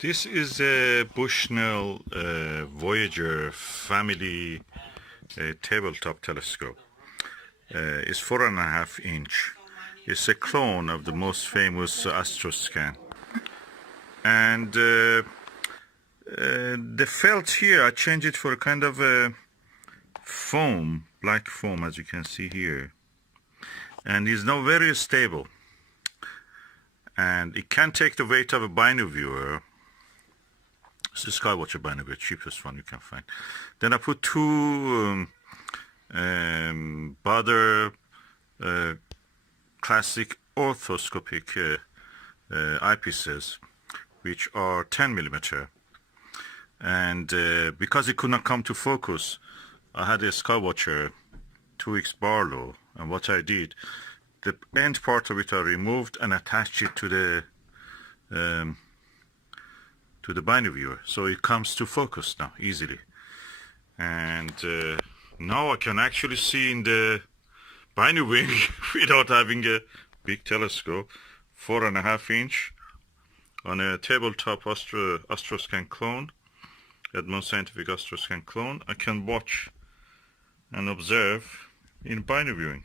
This is a Bushnell Voyager family tabletop telescope. It's 4.5 inch. It's a clone of the most famous Astroscan. And the felt here, I changed it for a kind of a foam, black foam, as you can see here. And it's now very stable. And it can take the weight of a binoviewer. It's the Skywatcher Barlow, cheapest one you can find. Then I put two Baader Classic Orthoscopic eyepieces, which are 10 millimeter. And because it could not come to focus, I had a Skywatcher 2X Barlow. And what I did, the end part of it I removed and attached it to the binoviewer, so it comes to focus now easily. And now I can actually see in the Binoviewing without having a big telescope. 4.5 inch on a tabletop Astroscan clone, Edmund Scientific Astroscan clone. I can watch and observe in Binoviewing.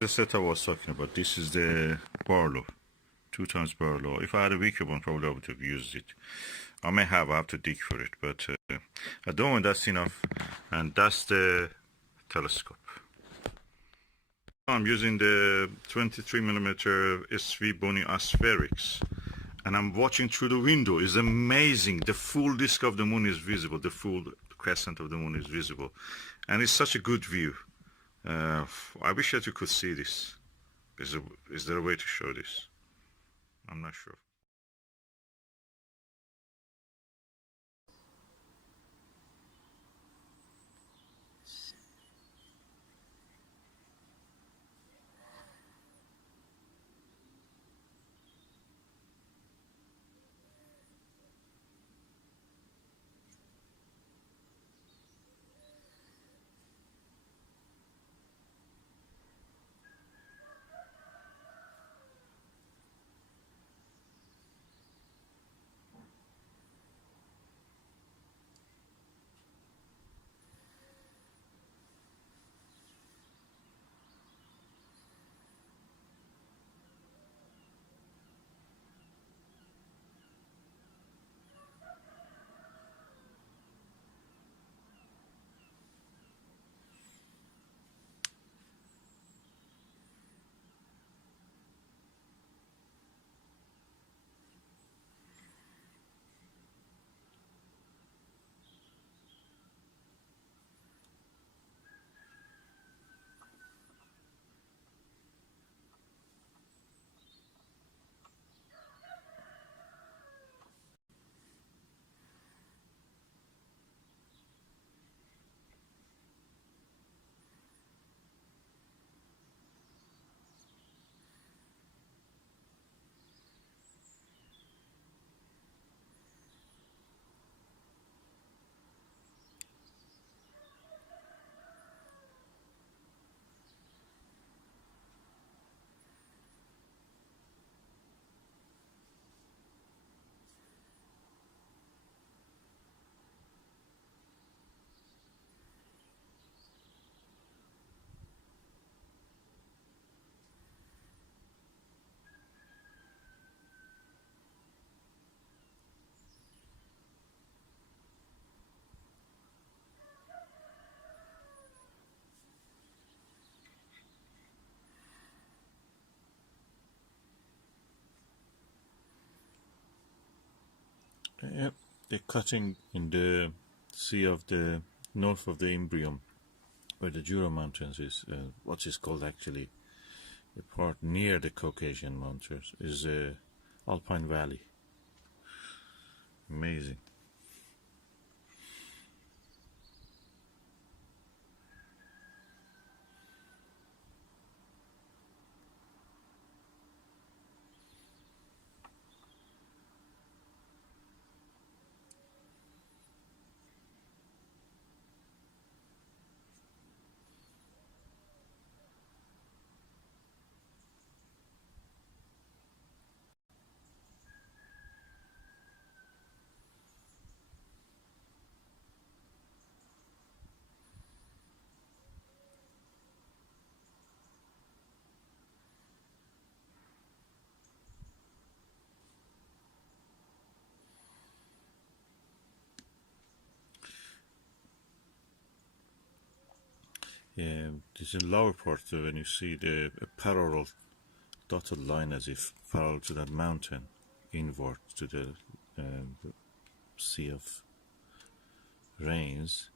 The set I was talking about, this is the Barlow. 2x Barlow. If I had a weaker one, probably I would have used it. I have to dig for it, but at the moment that's enough. And that's the telescope. I'm using the 23mm SVBony Aspherics, and I'm watching through the window. It's amazing. The full disk of the moon is visible. The full crescent of the moon is visible, and it's such a good view. I wish that you could see this. Is there a way to show this? I'm not sure. Yep, they're cutting in the sea of the north of the Imbrium, where the Jura Mountains is. What is called actually the part near the Caucasian Mountains is Alpine Valley. Amazing. This is lower part when you see the parallel dotted line as if parallel to that mountain, inward to the Sea of Rains,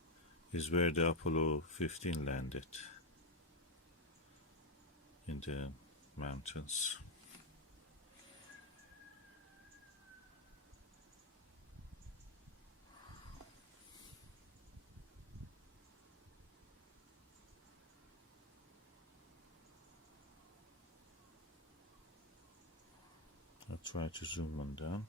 is where the Apollo 15 landed, in the mountains. I'll try to zoom on down.